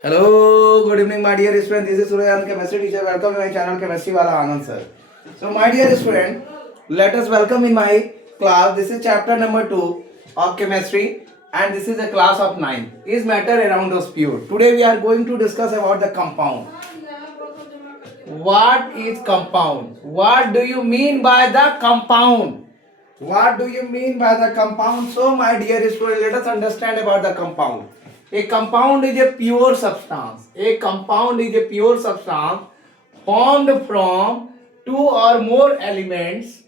Hello, good evening, my dear student. This is Surya, chemistry teacher. Welcome to my channel, Chemistry Wala Anand sir. So, my dear student, let us welcome in my class. This is chapter number 2 of chemistry, and this is a class of 9. Is matter around us pure. Today we are going to discuss about the compound. What is compound? What do you mean by the compound? What do you mean by the compound? So, my dear student, let us understand about the compound. A compound is a pure substance. A compound is a pure substance formed from two or more elements,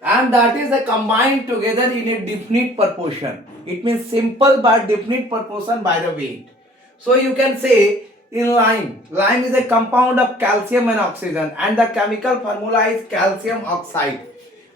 and that is combined together in a definite proportion. It means simple but definite proportion by the weight. So you can say in lime. Lime is a compound of calcium and oxygen, and the chemical formula is calcium oxide.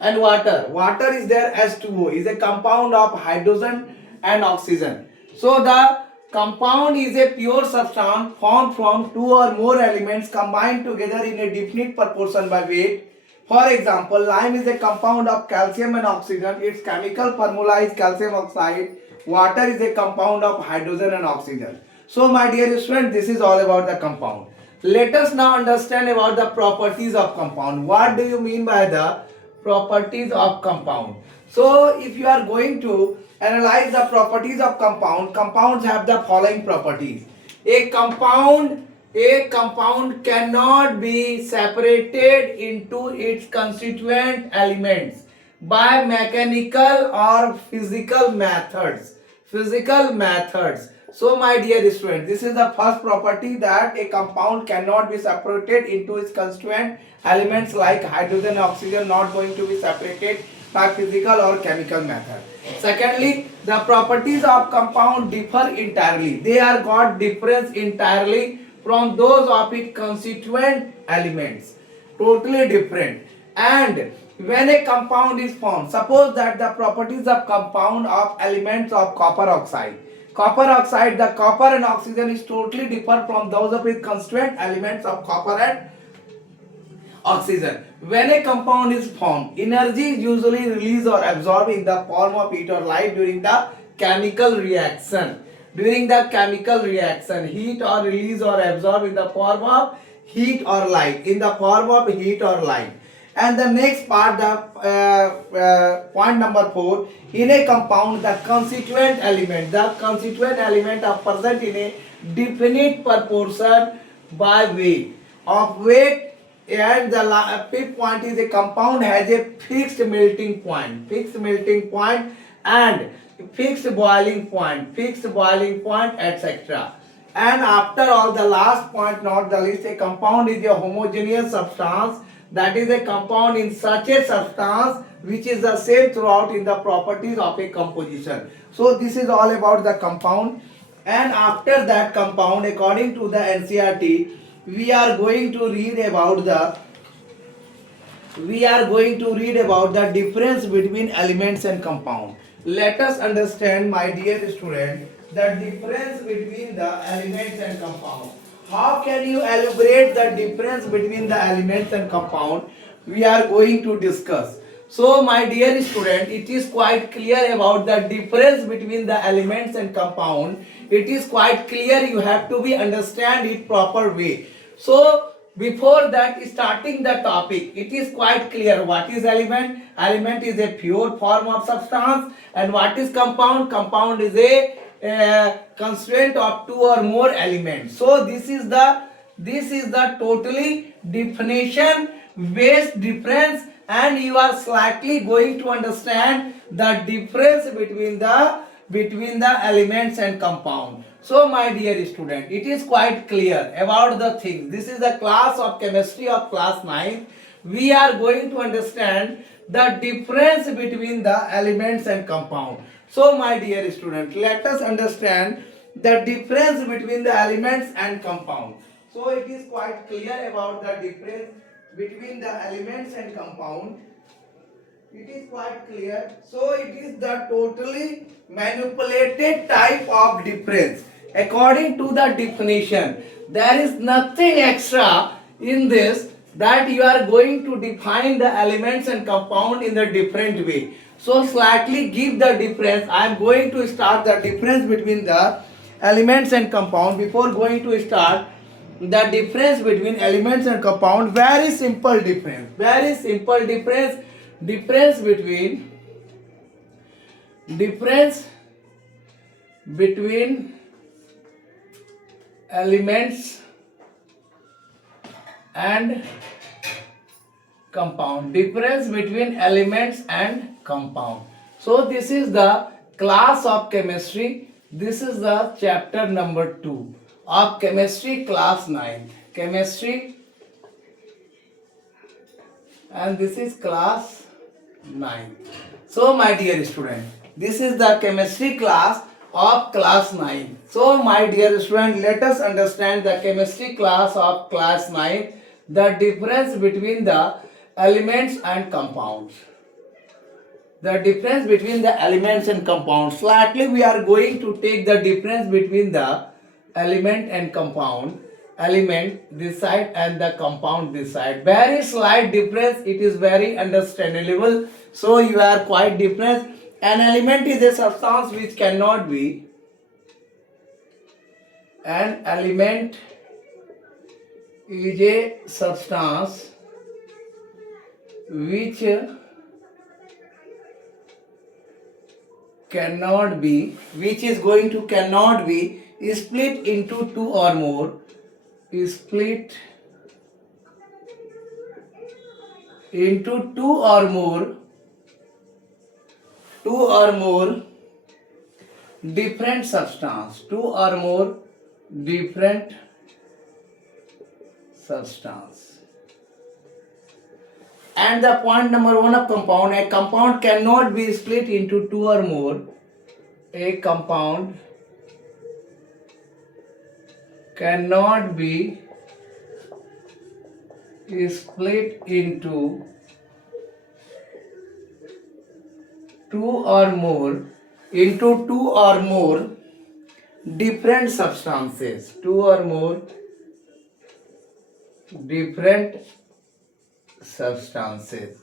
And water. Water is there H2O, is a compound of hydrogen and oxygen. So the compound is a pure substance formed from two or more elements combined together in a definite proportion by weight. For example, lime is a compound of calcium and oxygen. Its chemical formula is calcium oxide. Water is a compound of hydrogen and oxygen. So my dear student, this is all about the compound. Let us now understand about the properties of compound. What do you mean by the properties of compound? So if you are going to analyze the properties of compound, compounds have the following properties. A compound cannot be separated into its constituent elements by mechanical or physical methods. So my dear student, this is the first property, that a compound cannot be separated into its constituent elements like hydrogen and oxygen, not going to be separated by physical or chemical method. Secondly, the properties of compound differ entirely. They are got difference entirely from those of its constituent elements. Totally different. And when a compound is formed, suppose that the properties of compound of elements of copper oxide. Copper oxide, the copper and oxygen is totally different from those of its constituent elements of copper and oxygen. When a compound is formed, energy is usually released or absorbed in the form of heat or light during the chemical reaction. Heat or release or absorb in the form of heat or light. And the next part, the point number 4, in a compound, the constituent element are present in a definite proportion by weight. And the fifth point is a compound has a fixed melting point and fixed boiling point, etc. And after all, the last point, not the least, a compound is a homogeneous substance. That is a compound in such a substance which is the same throughout in the properties of a composition. So this is all about the compound. And after that compound, according to the NCERT, we are going to read about the difference between elements and compound. Let us understand, my dear student, the difference between the elements and compound. How can you elaborate the difference between the elements and compound? We are going to discuss. So my dear student, it is quite clear about the difference between the elements and compound. It is quite clear, you have to be understand it proper way. So before that, starting the topic, it is quite clear what is element. Element is a pure form of substance, and what is compound? Compound is a constituent of two or more elements. So this is the totally definition based difference, and you are slightly going to understand the difference between the elements and compound. So my dear student, it is quite clear about the things. This is the class of chemistry of class 9. We are going to understand the difference between the elements and compound. So my dear student, let us understand the difference between the elements and compound. So it is quite clear about the difference between the elements and compound. It is quite clear. So it is the totally manipulated type of difference. According to the definition, there is nothing extra in this, that you are going to define the elements and compound in a different way. So slightly give the difference. I am going to start the difference between the elements and compound. Before going to start, the difference between elements and compound, very simple difference. Very simple difference. Difference between elements and compound. Difference between elements and compound. So this is the class of chemistry. This is the chapter number 2 of chemistry, class 9. Chemistry, and this is class 9. So my dear student, this is the chemistry class of class 9. So my dear student, let us understand the chemistry class of class 9, the difference between the elements and compounds. The difference between the elements and compounds. Slightly we are going to take the difference between the element and compound. Element this side and the compound this side. Very slight difference. It is very understandable. So you are quite different. An element is a substance which cannot be. An element is a substance which cannot be, which is going to cannot be split into two or more, split into two or more different substance, two or more different substance. And the point number 1 of compound, a compound cannot be split into two or more. A compound cannot be split into two or more different substances, two or more different substances.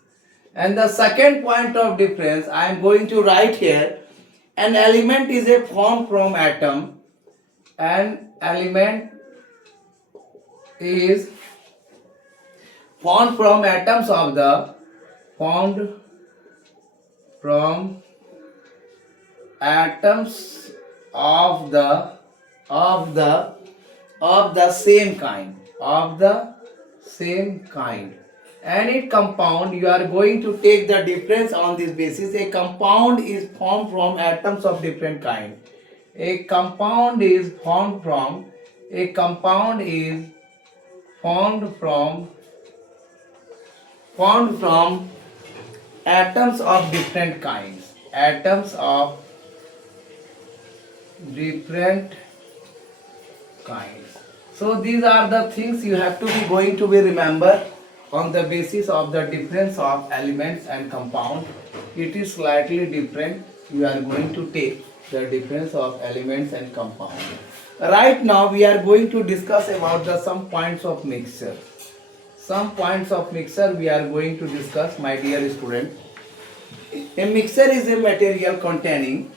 And the second point of difference I am going to write here, an element is a formed from atom. An element is formed from atoms of the same kind. Any compound, you are going to take the difference on this basis. A compound is formed from atoms of different kind. A compound is formed from atoms of different kinds. Atoms of different kinds. So these are the things you have to be going to be remember on the basis of the difference of elements and compound. It is slightly different. You are going to take the difference of elements and compound. Right now we are going to discuss about the some points of mixture. Some points of mixture we are going to discuss, my dear student. A mixture is a material containing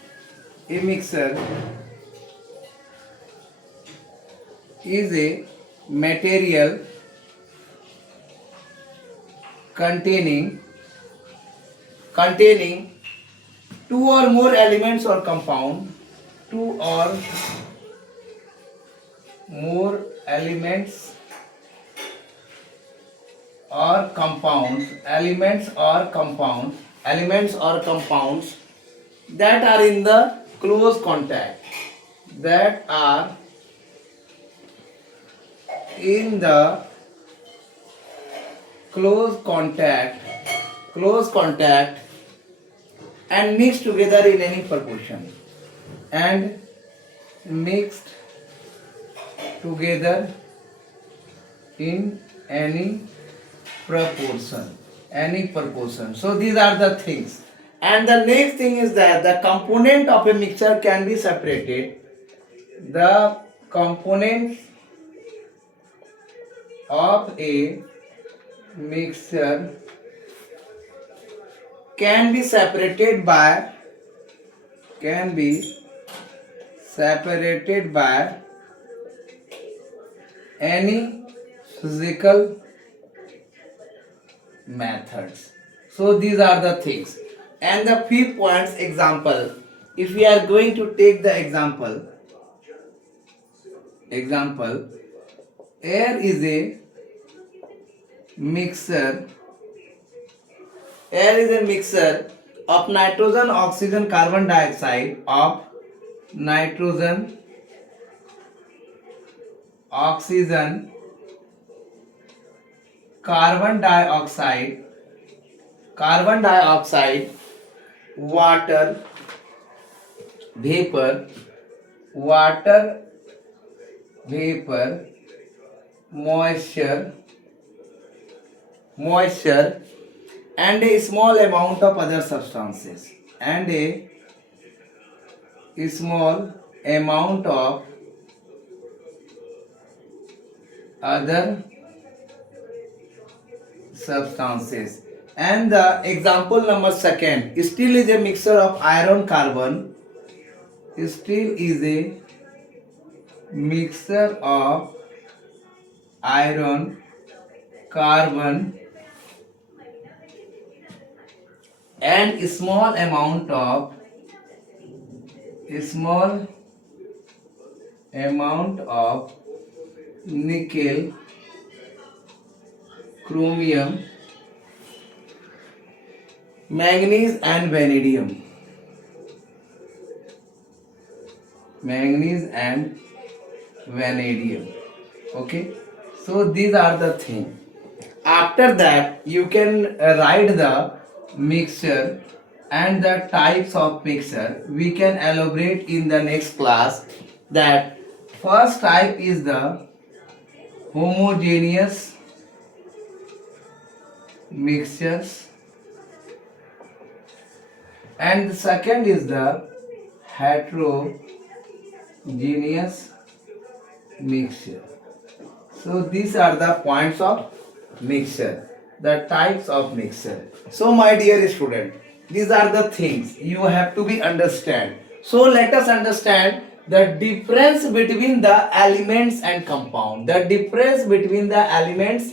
containing two or more elements or compound, two or more elements or compounds that are in the close contact, close contact and mixed together in any proportion, any proportion. So these are the things. And the next thing is that the component of a mixture can be separated. The components of a mixture can be separated by separated by any physical methods. So these are the things. And the few points example. If we are going to take the example, air is a mixture. Air is a mixture of nitrogen, oxygen, carbon dioxide, of nitrogen, oxygen, carbon dioxide, water vapor, moisture, and a small amount of other substances, And the example number second, steel is a mixture of iron carbon. Steel is a mixture of iron, carbon, and small amount of nickel, chromium, manganese and vanadium. Okay, so these are the things. After that, you can write the mixture and the types of mixture. We can elaborate in the next class. That first type is the homogeneous mixtures, and the second is the heterogeneous mixture. So these are the points of mixture, the types of mixture. So my dear student, these are the things you have to be understand. So let us understand the difference between the elements and compound. The difference between the elements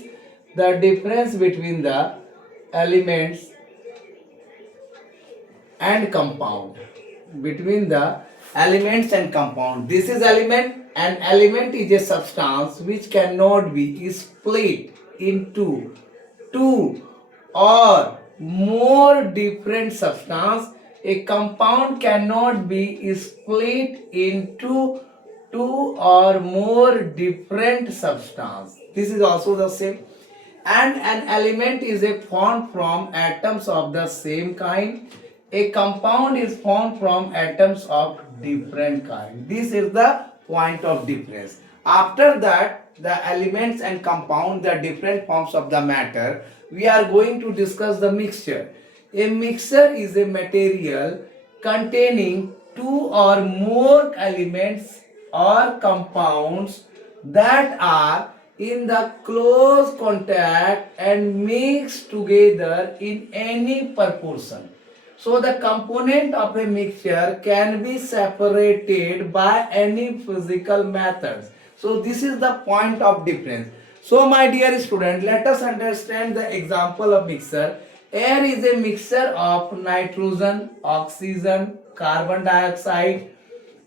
and compound. This is element. An element is a substance which cannot be split into two or more different substance. A compound cannot be split into two or more different substance. This is also the same. And an element is formed from atoms of the same kind. A compound is formed from atoms of different kind. This is the point of difference. After that, the elements and compound, the different forms of the matter, we are going to discuss the mixture. A mixture is a material containing two or more elements or compounds that are in the close contact and mixed together in any proportion. So the component of a mixture can be separated by any physical methods. So this is the point of difference. So my dear student, let us understand the example of mixture. Air is a mixture of nitrogen, oxygen, carbon dioxide,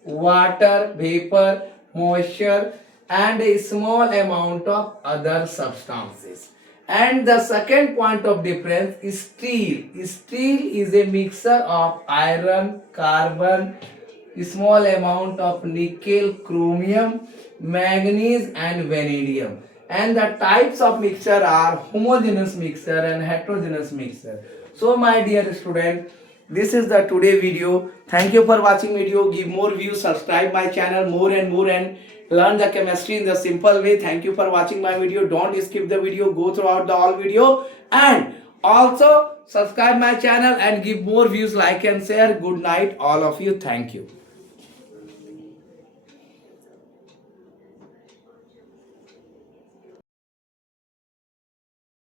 water, vapor, moisture, and a small amount of other substances. And the second point of difference is steel. Steel is a mixture of iron, carbon, small amount of nickel, chromium, manganese and vanadium. And the types of mixture are homogeneous mixture and heterogeneous mixture. So my dear student, this is the today video. Thank you for watching video. Give more views, subscribe my channel more and learn the chemistry in the simple way. Thank you for watching my video. Don't skip the video. Go throughout the all video. And also subscribe my channel and give more views, like and share. Good night all of you. Thank you.